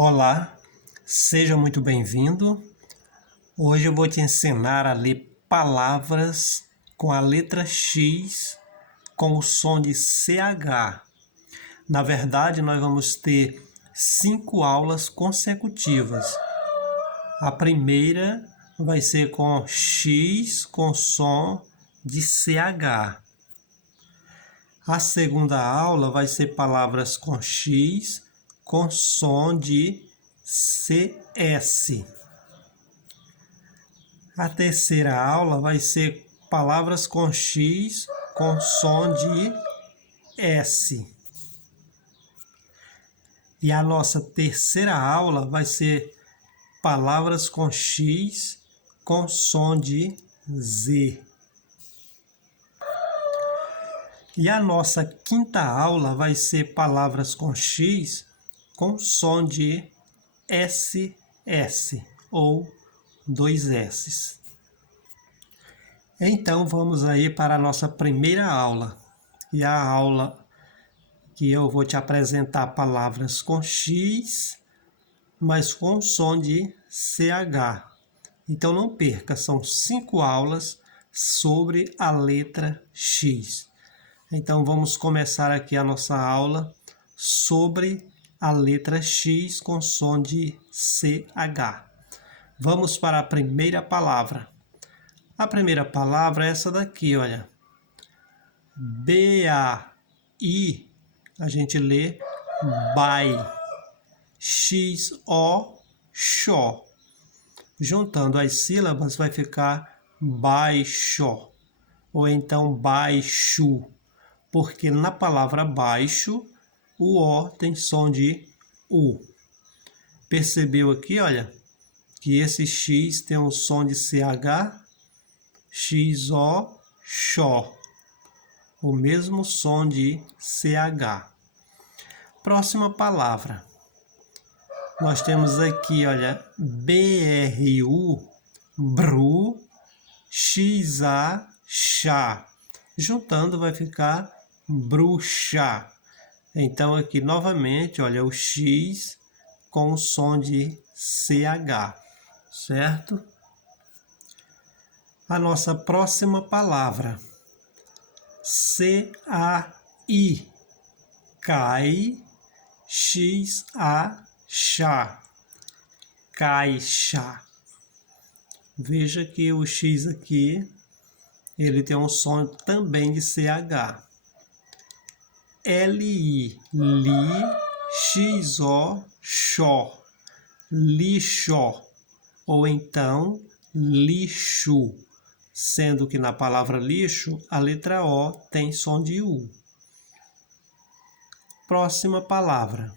Olá, seja muito bem-vindo. Hoje eu vou te ensinar a ler palavras com a letra X com o som de CH. Na verdade, nós vamos ter 5 aulas consecutivas. A primeira vai ser com X com som de CH. A segunda aula vai ser palavras com X com som de CS. A terceira aula vai ser palavras com X com som de S. E a nossa terceira aula vai ser palavras com X com som de Z. E a nossa quinta aula vai ser palavras com X com som de SS ou 2 S's. Então vamos aí para a nossa primeira aula. E a aula que eu vou te apresentar palavras com X, mas com som de CH. Então não perca, são 5 aulas sobre a letra X. Então vamos começar aqui a nossa aula sobre a letra X com som de CH. Vamos para a primeira palavra. A primeira palavra é essa daqui, olha. B-A-I, a gente lê bai. X-O, xó. Juntando as sílabas vai ficar baixo, ou então baixo, porque na palavra baixo, o O tem som de U. Percebeu aqui, olha, que esse X tem um som de CH, X-O, xó, o mesmo som de CH. Próxima palavra. Nós temos aqui, olha, B-R-U, bru, X-A, chá. Juntando vai ficar bruxa. Então aqui novamente, olha, o X com o som de CH, certo? A nossa próxima palavra, C-A-I, cai, X-A, chá, caixa. Veja que o X aqui, ele tem um som também de CH. L-I, li, X-O, xó, lixó, ou então lixo, sendo que na palavra lixo, a letra O tem som de U. Próxima palavra.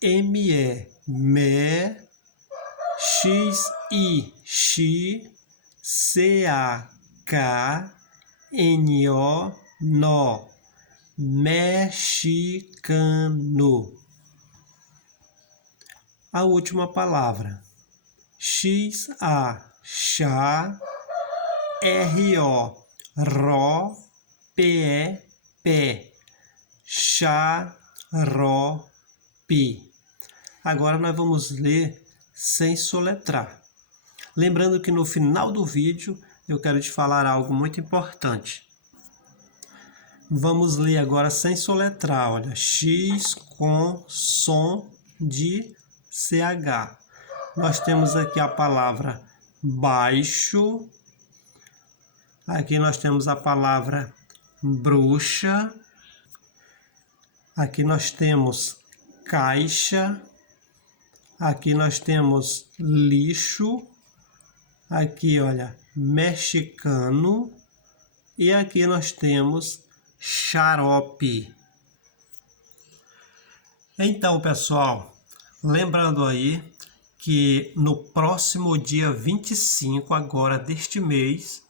M-E, me, X-I, xi, C-A-K, N-O, nó, mexicano. A última palavra. X-A, chá, R-O, ró, P-E, pé, xarope. Agora nós vamos ler sem soletrar. Lembrando que no final do vídeo eu quero te falar algo muito importante. Vamos ler agora sem soletrar, olha, X com som de CH. Nós temos aqui a palavra baixo, aqui nós temos a palavra bruxa, aqui nós temos caixa, aqui nós temos lixo, aqui, olha, mexicano, e aqui nós temos xarope. Então, pessoal, lembrando aí que no próximo dia 25 agora deste mês,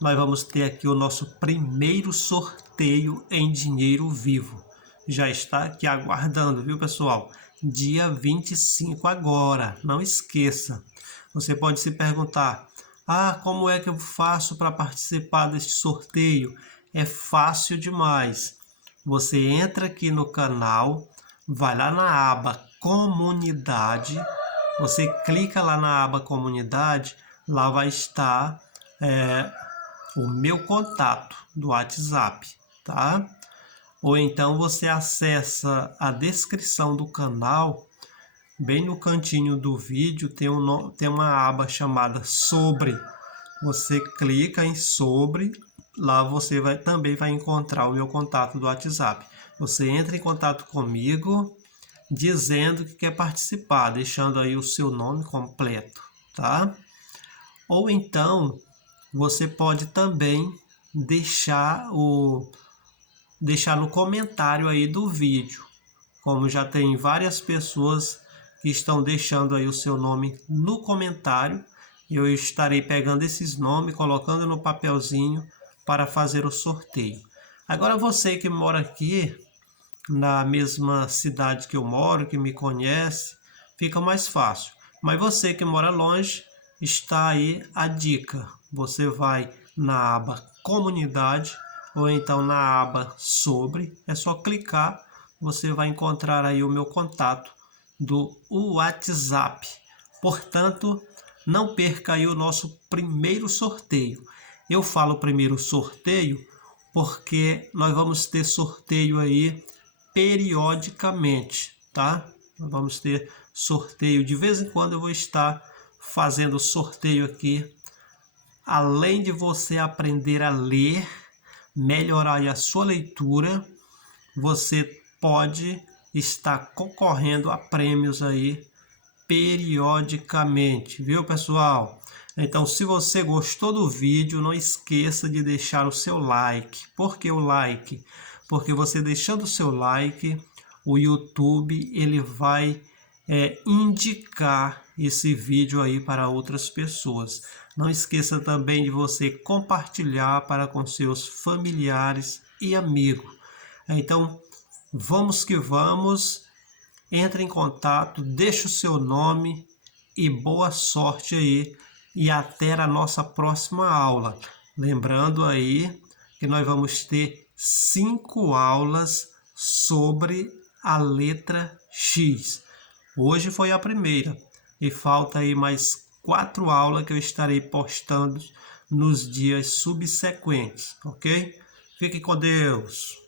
nós vamos ter aqui o nosso primeiro sorteio em dinheiro vivo. Já está aqui aguardando, viu, pessoal? Dia 25 agora, não esqueça. Você pode se perguntar, como é que eu faço para participar deste sorteio? É fácil demais. Você entra aqui no canal, vai lá na aba Comunidade, você clica lá na aba Comunidade, lá vai estar o meu contato do WhatsApp, tá? Ou então você acessa a descrição do canal, bem no cantinho do vídeo tem uma aba chamada Sobre. Você clica em Sobre, lá você também vai encontrar o meu contato do WhatsApp. Você entra em contato comigo dizendo que quer participar, deixando aí o seu nome completo, tá? Ou então você pode também deixar no comentário aí do vídeo. Como já tem várias pessoas que estão deixando aí o seu nome no comentário, eu estarei pegando esses nomes, colocando no papelzinho para fazer o sorteio. Agora você que mora aqui na mesma cidade que eu moro, que me conhece, fica mais fácil. Mas você que mora longe, está aí a dica. Você vai na aba Comunidade ou então na aba Sobre, é só clicar, você vai encontrar aí o meu contato do WhatsApp. Portanto, não perca aí o nosso primeiro sorteio. Eu falo primeiro sorteio porque nós vamos ter sorteio aí periodicamente, tá? Nós vamos ter sorteio de vez em quando, eu vou estar fazendo sorteio aqui. Além de você aprender a ler, melhorar a sua leitura, você pode estar concorrendo a prêmios aí periodicamente, viu, pessoal? Então, se você gostou do vídeo, não esqueça de deixar o seu like. Por que o like? Porque você deixando o seu like, o YouTube ele vai indicar esse vídeo aí para outras pessoas. Não esqueça também de você compartilhar para com seus familiares e amigos. Então, vamos que vamos. Entre em contato, deixe o seu nome e boa sorte aí e até a nossa próxima aula. Lembrando aí que nós vamos ter 5 aulas sobre a letra X. Hoje foi a primeira e falta aí mais 4 aulas que eu estarei postando nos dias subsequentes, ok? Fique com Deus!